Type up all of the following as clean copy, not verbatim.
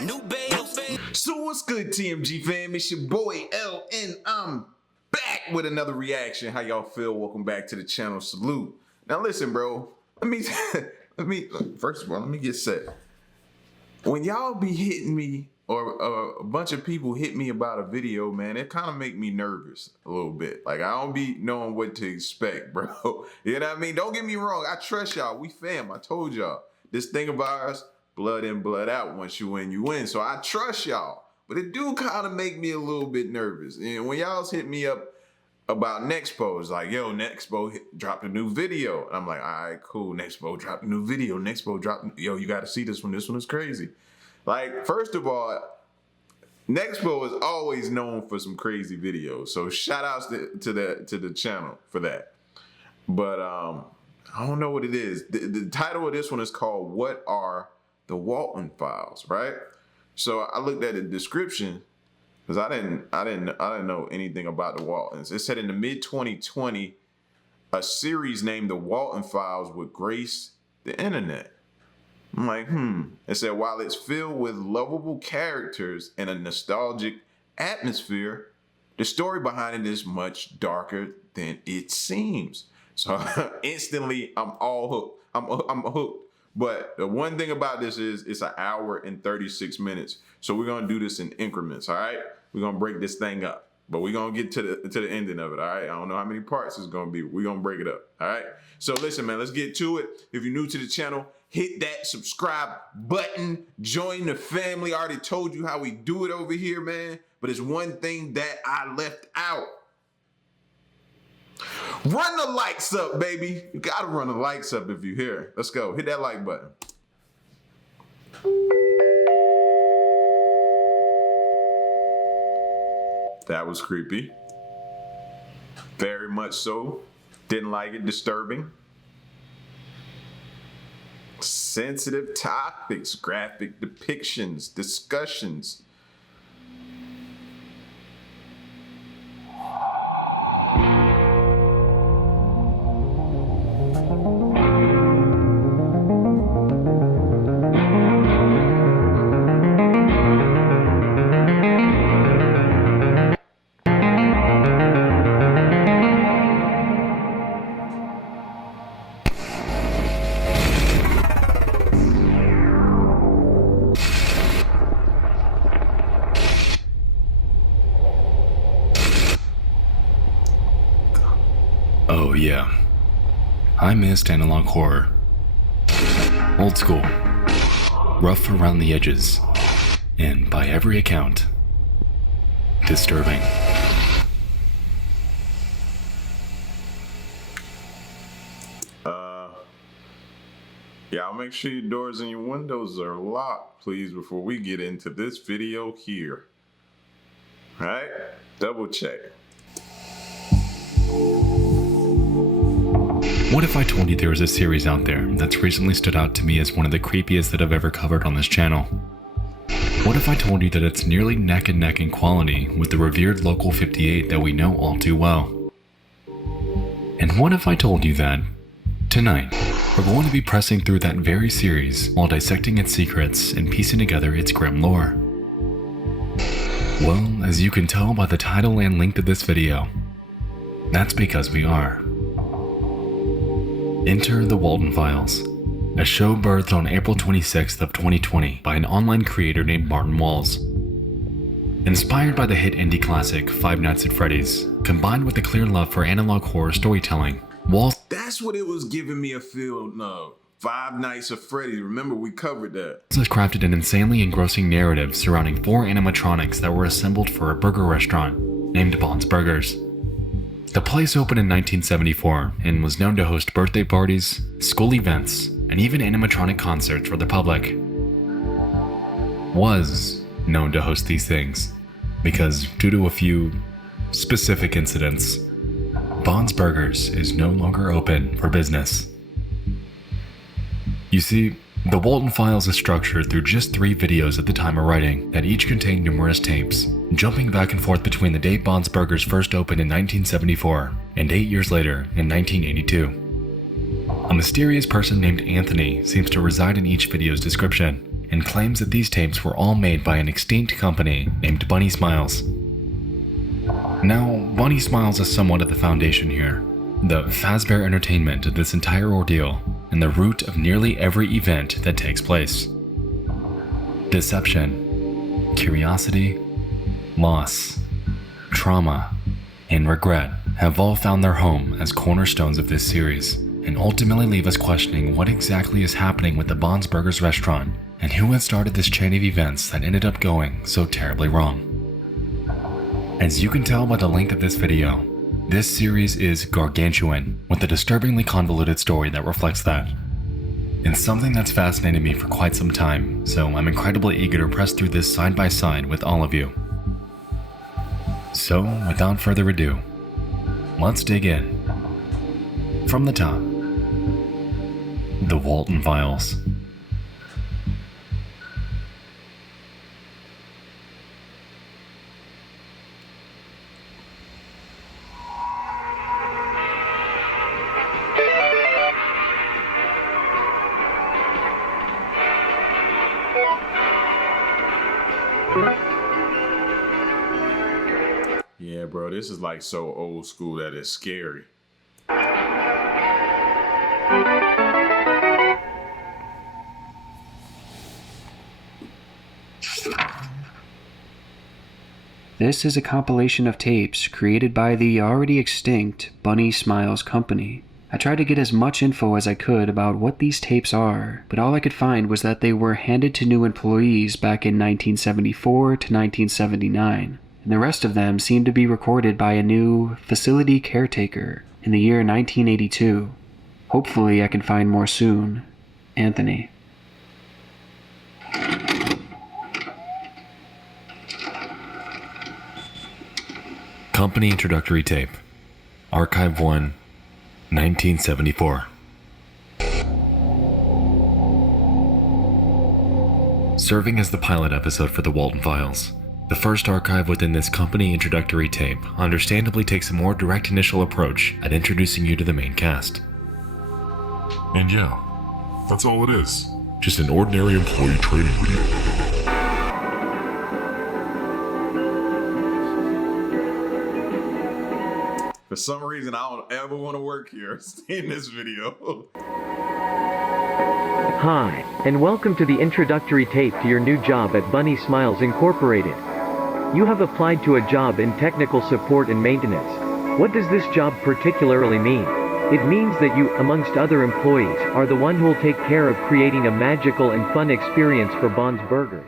new babe. So what's good, TMG fam? It's your boy LN. I'm back with another reaction. How y'all feel? Welcome back to the channel. Salute. Now listen, bro. Let me first of all, let me get set. When y'all be hitting me, or a bunch of people hit me about a video, man, it kind of make me nervous a little bit. Like, I don't be knowing what to expect, bro. You know what I mean? Don't get me wrong. I trust y'all. We fam. I told y'all. This thing about us, blood in, blood out. Once you win, you win. So I trust y'all. But it do kind of make me a little bit nervous. And when y'all's hit me up about Nexpo, it's like, yo, Nexpo dropped a new video. And I'm like, all right, cool. Nexpo dropped a new video. Nexpo dropped, yo, you got to see this one. This one is crazy. Like, first of all, Nexpo is always known for some crazy videos. So shout outs to the channel for that. But I don't know what it is. The title of this one is called What Are the Walten Files, right? So I looked at the description because I didn't know anything about the Waltens. It said in the mid-2020, a series named The Walten Files would grace the internet. I'm like, It said, while it's filled with lovable characters and a nostalgic atmosphere, the story behind it is much darker than it seems. So instantly, I'm all hooked. I'm hooked. But the one thing about this is it's an hour and 36 minutes. So we're going to do this in increments, all right? We're going to break this thing up. But we're going to get to the ending of it, all right? I don't know how many parts it's going to be. We're going to break it up, all right? So listen, man, let's get to it. If you're new to the channel, hit that subscribe button. Join the family. I already told you how we do it over here, man. But it's one thing that I left out. Run the likes up, baby. You got to run the likes up if you're here. Let's go. Hit that like button. That was creepy. Very much so. Didn't like it. Disturbing. Sensitive topics, graphic depictions, discussions. Oh yeah, I missed analog horror. Old school, rough around the edges, and by every account, disturbing. Yeah, I'll make sure your doors and your windows are locked, please, before we get into this video here. All right, double check. What if I told you there was a series out there that's recently stood out to me as one of the creepiest that I've ever covered on this channel? What if I told you that it's nearly neck and neck in quality with the revered Local 58 that we know all too well? And what if I told you that, tonight, we're going to be pressing through that very series while dissecting its secrets and piecing together its grim lore? Well, as you can tell by the title and length of this video, that's because we are. Enter the Walten Files, a show birthed on April 26th of 2020 by an online creator named Martin Walls. Inspired by the hit indie classic Five Nights at Freddy's, combined with a clear love for analog horror storytelling, Walls... That's what it was giving me a feel of. Five Nights at Freddy's. Remember, we covered that. has crafted an insanely engrossing narrative surrounding 4 animatronics that were assembled for a burger restaurant named Bond's Burgers. The place opened in 1974 and was known to host birthday parties, school events, and even animatronic concerts for the public. Was known to host these things because, due to a few specific incidents, Bond's Burgers is no longer open for business. You see, the Walten Files is structured through just 3 videos at the time of writing that each contain numerous tapes, jumping back and forth between the date Bond's Burgers first opened in 1974 and 8 years later in 1982. A mysterious person named Anthony seems to reside in each video's description, and claims that these tapes were all made by an extinct company named Bunny Smiles. Now, Bunny Smiles is somewhat at the foundation here, the Fazbear entertainment of this entire ordeal, and the root of nearly every event that takes place. Deception, curiosity, loss, trauma, and regret have all found their home as cornerstones of this series, and ultimately leave us questioning what exactly is happening with the Bond's Burgers restaurant and who had started this chain of events that ended up going so terribly wrong. As you can tell by the length of this video, this series is gargantuan, with a disturbingly convoluted story that reflects that. It's something that's fascinated me for quite some time, so I'm incredibly eager to press through this side by side with all of you. So, without further ado, let's dig in. From the top, the Walten Files. Yeah, bro, this is like so old school that it's scary. This is a compilation of tapes created by the already extinct Bunny Smiles company. I tried to get as much info as I could about what these tapes are, but all I could find was that they were handed to new employees back in 1974 to 1979, and the rest of them seemed to be recorded by a new facility caretaker in the year 1982. Hopefully I can find more soon. Anthony. Company Introductory Tape, Archive 1, 1974. Serving as the pilot episode for the Walten Files, the first archive within this company introductory tape understandably takes a more direct initial approach at introducing you to the main cast. And yeah, that's all it is. Just an ordinary employee training video. For some reason, I don't ever want to work here in this video. Hi, and welcome to the introductory tape to your new job at Bunny Smiles Incorporated. You have applied to a job in technical support and maintenance. What does this job particularly mean? It means that you, amongst other employees, are the one who will take care of creating a magical and fun experience for Bond's Burgers.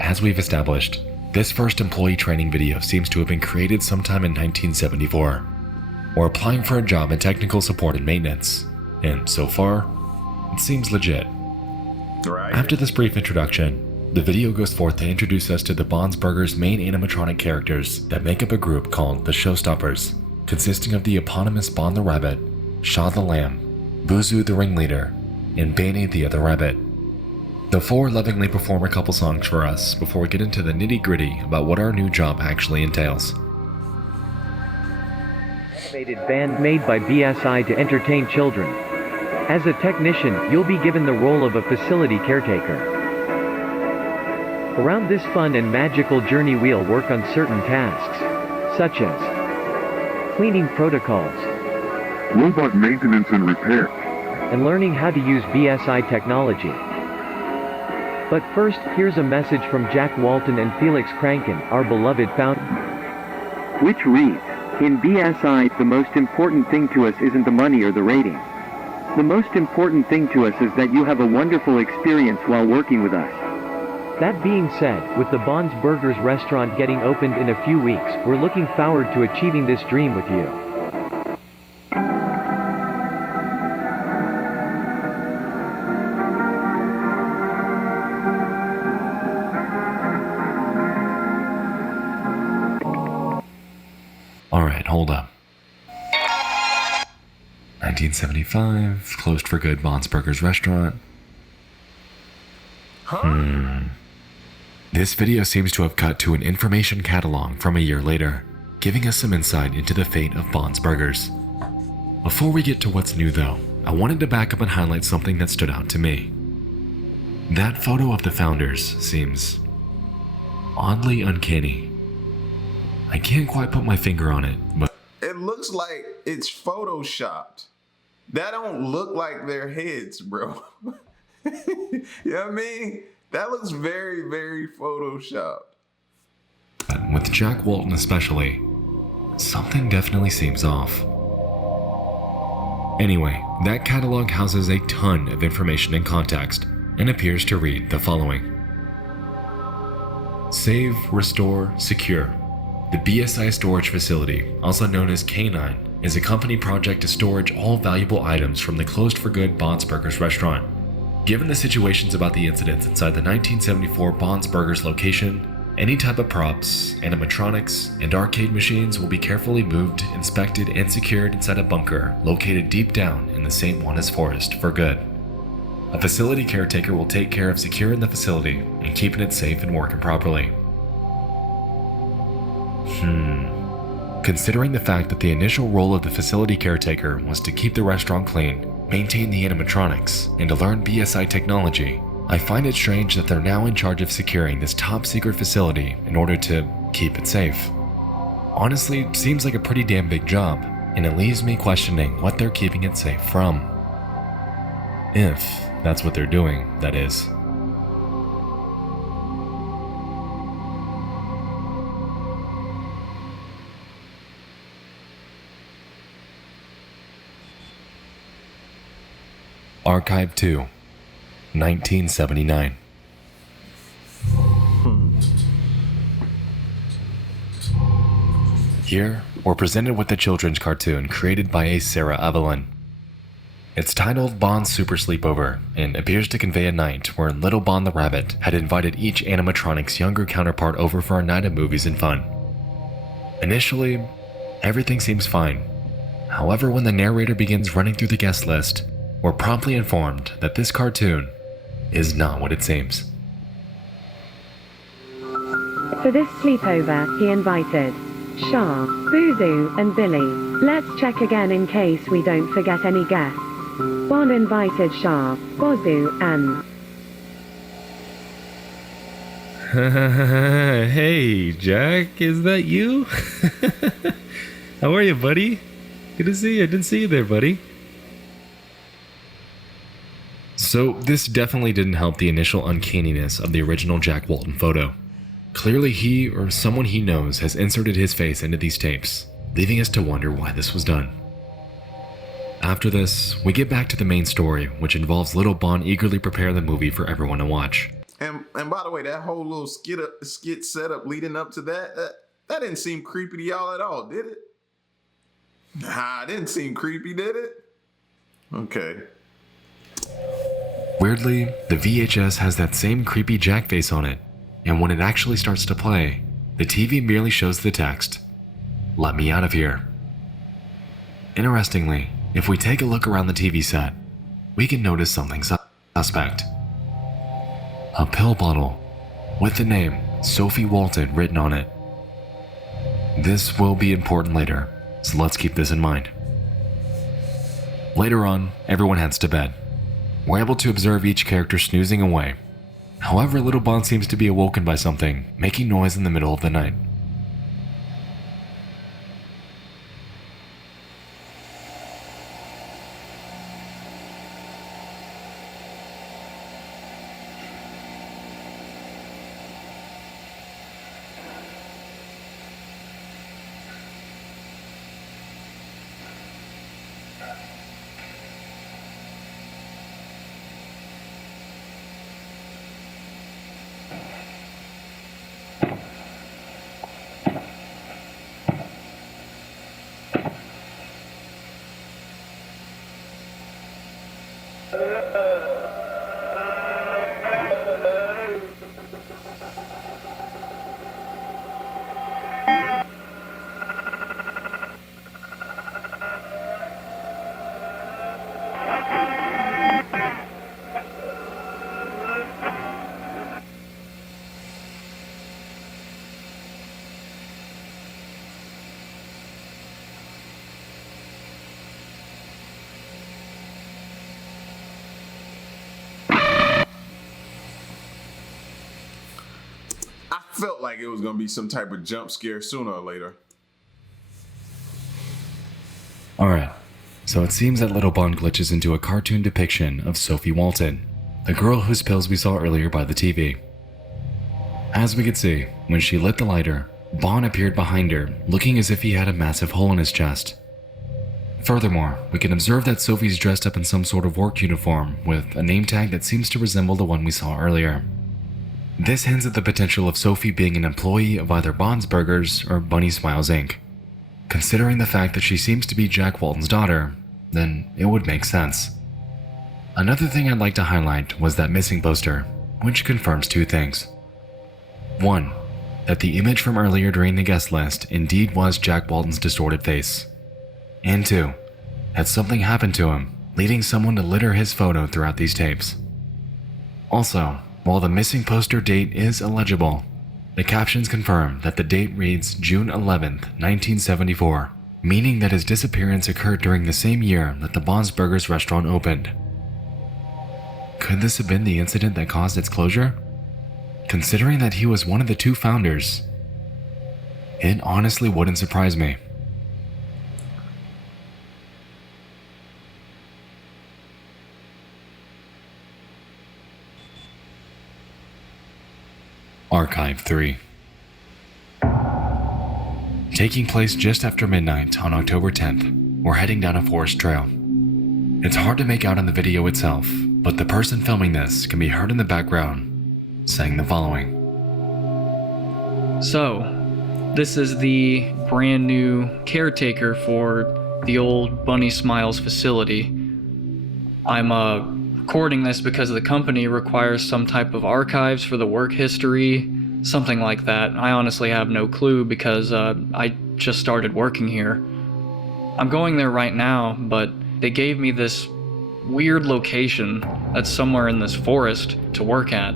As we've established, this first employee training video seems to have been created sometime in 1974. We're applying for a job in technical support and maintenance, and so far, it seems legit. Right. After this brief introduction, the video goes forth to introduce us to the Bond's Burgers' main animatronic characters that make up a group called the Showstoppers, consisting of the eponymous Bond the Rabbit, Shaw the Lamb, Buzu the Ringleader, and Banny the Other Rabbit. The four lovingly perform a couple songs for us before we get into the nitty-gritty about what our new job actually entails. Animated band made by BSI to entertain children. As a technician, you'll be given the role of a facility caretaker. Around this fun and magical journey we'll work on certain tasks, such as cleaning protocols, Robot maintenance and repair. and learning how to use BSI technology. But first, here's a message from Jack Walten and Felix Kranken, our beloved founder, which reads, "In BSI, the most important thing to us isn't the money or the rating. The most important thing to us is that you have a wonderful experience while working with us." That being said, with the Bond's Burgers restaurant getting opened in a few weeks, we're looking forward to achieving this dream with you. Alright, hold up. 1975, closed for good Bond's Burgers restaurant. This video seems to have cut to an information catalog from a year later, giving us some insight into the fate of Bond's Burgers. Before we get to what's new though, I wanted to back up and highlight something that stood out to me. That photo of the founders seems oddly uncanny. I can't quite put my finger on it, but It looks like it's photoshopped. That don't look like their heads, bro. You know what I mean? That looks very, very photoshopped. with Jack Walten especially, something definitely seems off. Anyway, that catalog houses a ton of information and context and appears to read the following. Save, restore, secure. The BSI storage facility, also known as K9, is a company project to storage all valuable items from the closed-for-good Bob's Burgers restaurant. Given the situations about the incidents inside the 1974 Bob's Burgers location, any type of props, animatronics, and arcade machines will be carefully moved, inspected, and secured inside a bunker located deep down in the St. Juanes forest for good. A facility caretaker will take care of securing the facility and keeping it safe and working properly. Considering the fact that the initial role of the facility caretaker was to keep the restaurant clean, maintain the animatronics, and to learn BSI technology, I find it strange that they're now in charge of securing this top secret facility in order to keep it safe. Honestly, it seems like a pretty damn big job, and it leaves me questioning what they're keeping it safe from. If that's what they're doing, that is. Archive 2, 1979. Here, we're presented with a children's cartoon created by a Sarah Evelyn. It's titled Bond's Super Sleepover and appears to convey a night where Little Bond the Rabbit had invited each animatronic's younger counterpart over for a night of movies and fun. Initially, everything seems fine. However, when the narrator begins running through the guest list, we're promptly informed that this cartoon is not what it seems. For this sleepover, he invited Shah, Boozoo, and Billy. Let's check again in case we don't forget any guests. Bond invited Shah, Bozu, and... Hey, Jack, is that you? How are you, buddy? Good to see you. I didn't see you there, buddy. So, this definitely didn't help the initial uncanniness of the original Jack Walten photo. Clearly he, or someone he knows, has inserted his face into these tapes, leaving us to wonder why this was done. After this, we get back to the main story, which involves Little Bond eagerly preparing the movie for everyone to watch. And by the way, that whole little skit setup leading up to that didn't seem creepy to y'all at all, did it? Nah, it didn't seem creepy, did it? Okay. Weirdly, the VHS has that same creepy Jack face on it, and when it actually starts to play, the TV merely shows the text, "Let me out of here." Interestingly, if we take a look around the TV set, we can notice something suspect. A pill bottle with the name Sophie Walten written on it. This will be important later, so let's keep this in mind. Later on, everyone heads to bed. We're able to observe each character snoozing away. However, Little Bond seems to be awoken by something, making noise in the middle of the night. felt like it was gonna be some type of jump scare sooner or later. Alright, so it seems that Little Bond glitches into a cartoon depiction of Sophie Walten, the girl whose pills we saw earlier by the TV. As we could see, when she lit the lighter, Bond appeared behind her, looking as if he had a massive hole in his chest. Furthermore, we can observe that Sophie's dressed up in some sort of work uniform with a name tag that seems to resemble the one we saw earlier. This hints at the potential of Sophie being an employee of either Bond's Burgers or Bunny Smiles Inc. Considering the fact that she seems to be Jack Walton's daughter, then it would make sense. Another thing I'd like to highlight was that missing poster, which confirms two things. One, that the image from earlier during the guest list indeed was Jack Walton's distorted face. And two, that something happened to him, leading someone to litter his photo throughout these tapes. Also, while the missing poster date is illegible, the captions confirm that the date reads June 11th, 1974, meaning that his disappearance occurred during the same year that the Bond's Burgers restaurant opened. Could this have been the incident that caused its closure? Considering that he was one of the two founders, it honestly wouldn't surprise me. Archive 3. Taking place just after midnight on October 10th, we're heading down a forest trail. It's hard to make out on the video itself, but the person filming this can be heard in the background saying the following. So, this is the brand new caretaker for the old Bunny Smiles facility. I'm recording this because the company requires some type of archives for the work history, something like that. I honestly have no clue because I just started working here. I'm going there right now, but they gave me this weird location that's somewhere in this forest to work at.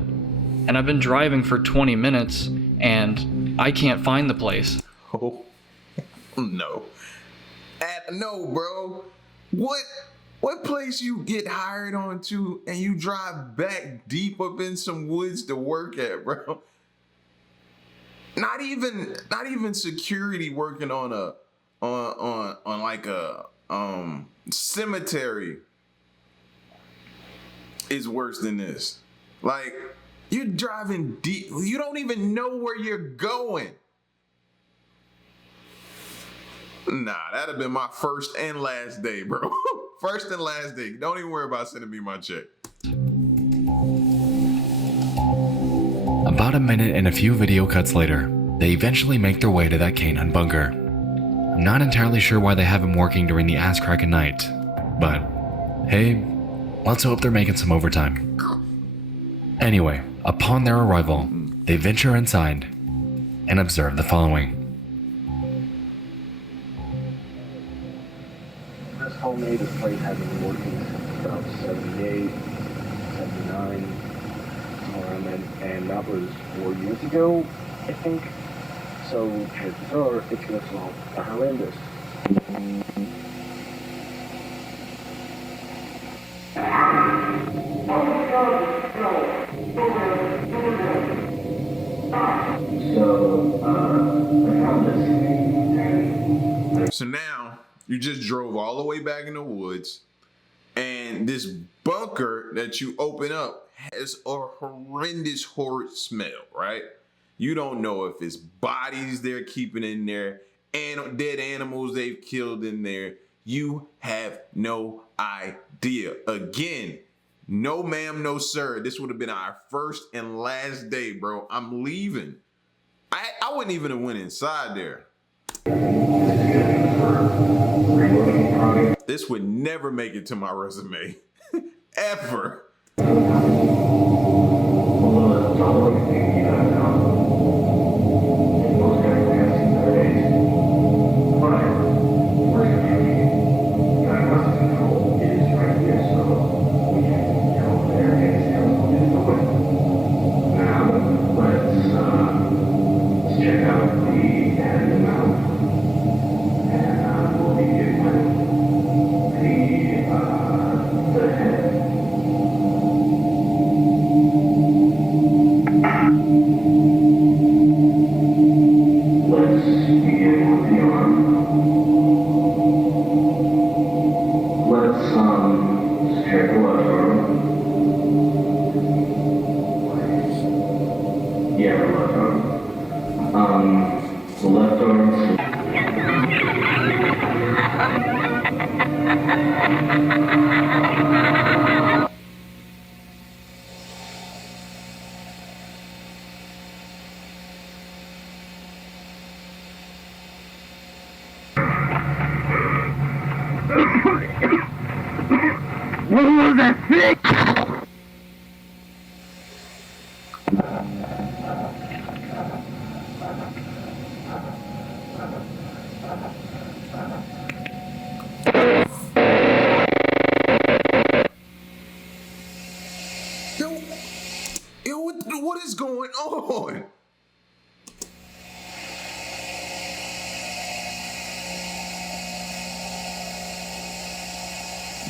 And I've been driving for 20 minutes and I can't find the place. Oh, no. No, bro. What place you get hired onto and you drive back deep up in some woods to work at, bro? Not even security working on like a cemetery is worse than this. Like, you're driving deep. You don't even know where you're going. Nah, that'd have been my first and last day, bro. First and last day. Don't even worry about sending me my check. About a minute and a few video cuts later, they eventually make their way to that canine bunker. I'm not entirely sure why they have him working during the ass crack of night, but hey, let's hope they're making some overtime. Anyway, upon their arrival, they venture inside and observe the following. Chris told me this place had been working since about 78, 79, somewhere around then, and that was 4 years ago, I think. So chances are it's gonna smell horrendous. So now you just drove all the way back in the woods, and this bunker that you open up has a horrendous, horrid smell, right? You don't know if it's bodies they're keeping in there and dead animals they've killed in there. You have no idea. Again, no ma'am, no sir. This would have been our first and last day, bro. I'm leaving. I wouldn't even have went inside there. This would never make it to my resume. Ever. What was that thing? Yo, what is going on?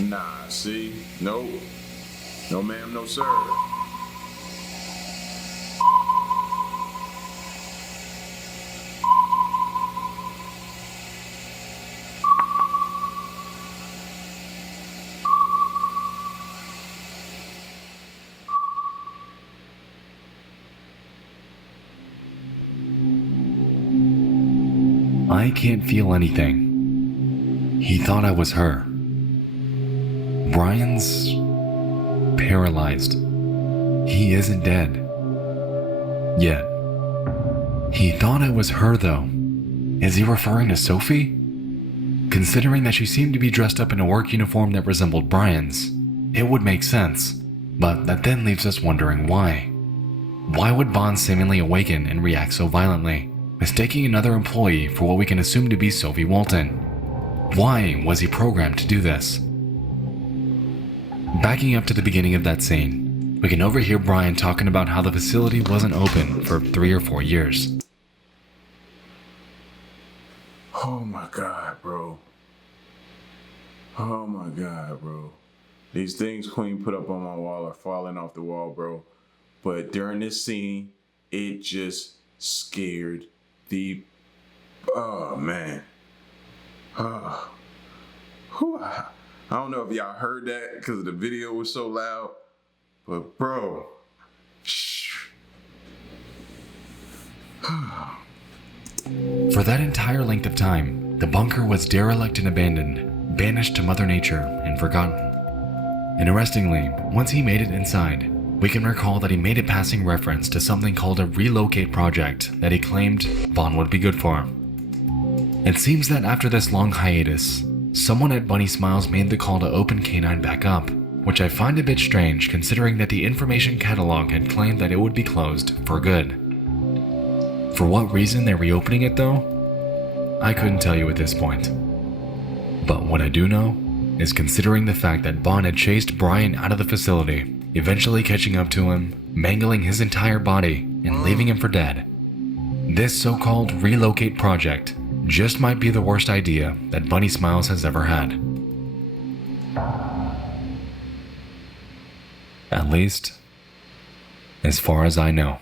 Nah, see? Nope. No ma'am, no sir. I can't feel anything. He thought I was her. Brian's paralyzed. He isn't dead. Yet. He thought I was her, though. Is he referring to Sophie? Considering that she seemed to be dressed up in a work uniform that resembled Brian's, it would make sense. But that then leaves us wondering why. Why would Bond seemingly awaken and react so violently, mistaking another employee for what we can assume to be Sophie Walten? Why was he programmed to do this? Backing up to the beginning of that scene, we can overhear Brian talking about how the facility wasn't open for 3 or 4 years. Oh my God, bro. Oh my God, bro. These things Queen put up on my wall are falling off the wall, bro. But during this scene, it just scared the... Oh, man. I don't know if y'all heard that because the video was so loud. But, bro. For that entire length of time, the bunker was derelict and abandoned, banished to Mother Nature and forgotten. Interestingly, once he made it inside, we can recall that he made a passing reference to something called a relocate project that he claimed Bond would be good for. It seems that after this long hiatus, someone at Bunny Smiles made the call to open K9 back up, which I find a bit strange considering that the information catalog had claimed that it would be closed for good. For what reason they're reopening it though? I couldn't tell you at this point. But what I do know is considering the fact that Bond had chased Brian out of the facility, eventually catching up to him, mangling his entire body, and leaving him for dead. This so-called relocate project just might be the worst idea that Bunny Smiles has ever had. At least, as far as I know.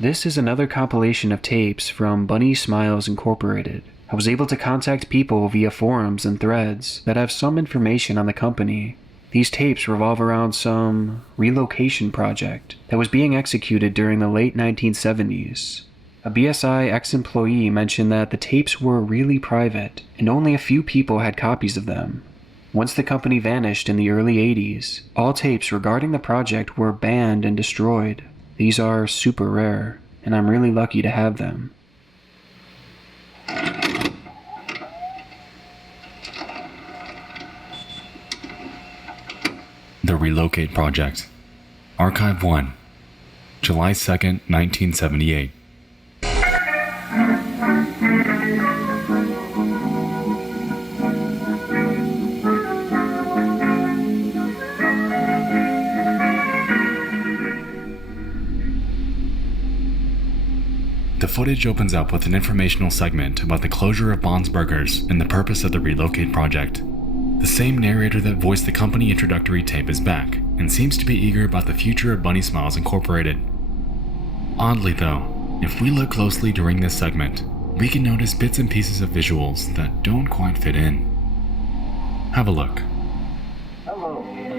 This is another compilation of tapes from Bunny Smiles Incorporated. I was able to contact people via forums and threads that have some information on the company. These tapes revolve around some relocation project that was being executed during the late 1970s. A BSI ex-employee mentioned that the tapes were really private and only a few people had copies of them. Once the company vanished in the early 80s, all tapes regarding the project were banned and destroyed. These are super rare, and I'm really lucky to have them. The Relocate Project. Archive 1. July 2nd, 1978. The footage opens up with an informational segment about the closure of Bond's Burgers and the purpose of the Relocate Project. The same narrator that voiced the company introductory tape is back, and seems to be eager about the future of Bunny Smiles Incorporated. Oddly though, if we look closely during this segment, we can notice bits and pieces of visuals that don't quite fit in. Have a look. Hello.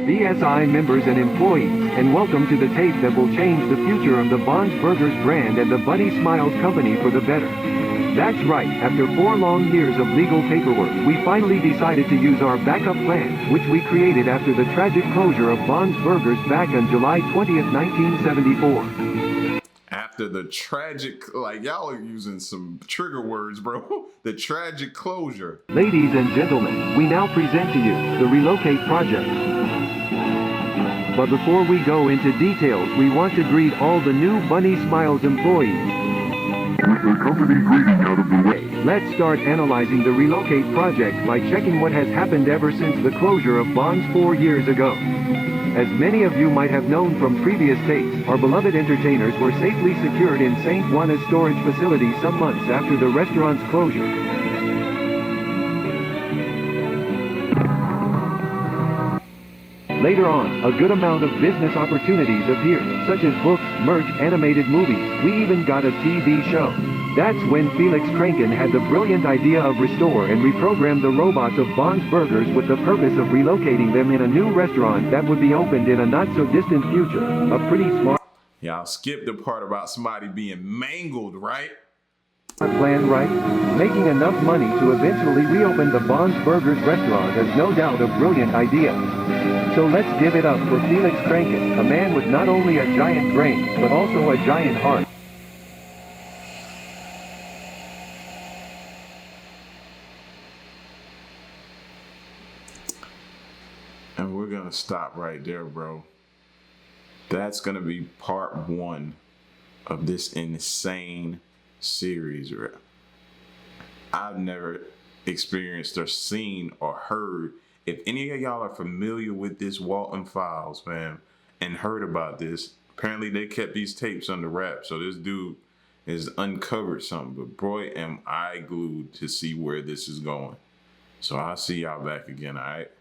BSI members and employees, and welcome to the tape that will change the future of the Bond's Burgers brand and the Bunny Smiles company for the better. That's right, after 4 long years of legal paperwork, we finally decided to use our backup plan, which we created after the tragic closure of Bond's Burgers back on July 20th, 1974. After the tragic, like y'all are using some trigger words, bro. The tragic closure. Ladies and gentlemen, we now present to you the Relocate project. But before we go into details, we want to greet all the new Bunny Smiles employees. With the company greeting out of the way, Let's start analyzing the Relocate project by checking what has happened ever since the closure of Bonds 4 years ago. As many of you might have known from previous tapes, our beloved entertainers were safely secured in St. Juana's storage facility some months after the restaurant's closure. Later on, a good amount of business opportunities appeared, such as books, merch, animated movies. We even got a TV show. That's when Felix Kranken had the brilliant idea of restore and reprogram the robots of Bond's Burgers with the purpose of relocating them in a new restaurant that would be opened in a not-so-distant future. A pretty smart Y'all skipped the part about somebody being mangled, right? plan, right? Making enough money to eventually reopen the Bond's Burgers restaurant is no doubt a brilliant idea. So let's give it up for Felix Kranken, a man with not only a giant brain, but also a giant heart. And we're gonna stop right there, bro. That's gonna be part 1 of this insane series. I've never experienced or seen or heard. If any of y'all are familiar with this Walten files, man, and heard about this, apparently they kept these tapes under wraps. So this dude has uncovered something. But boy, am I glued to see where this is going. So I'll see y'all back again, all right?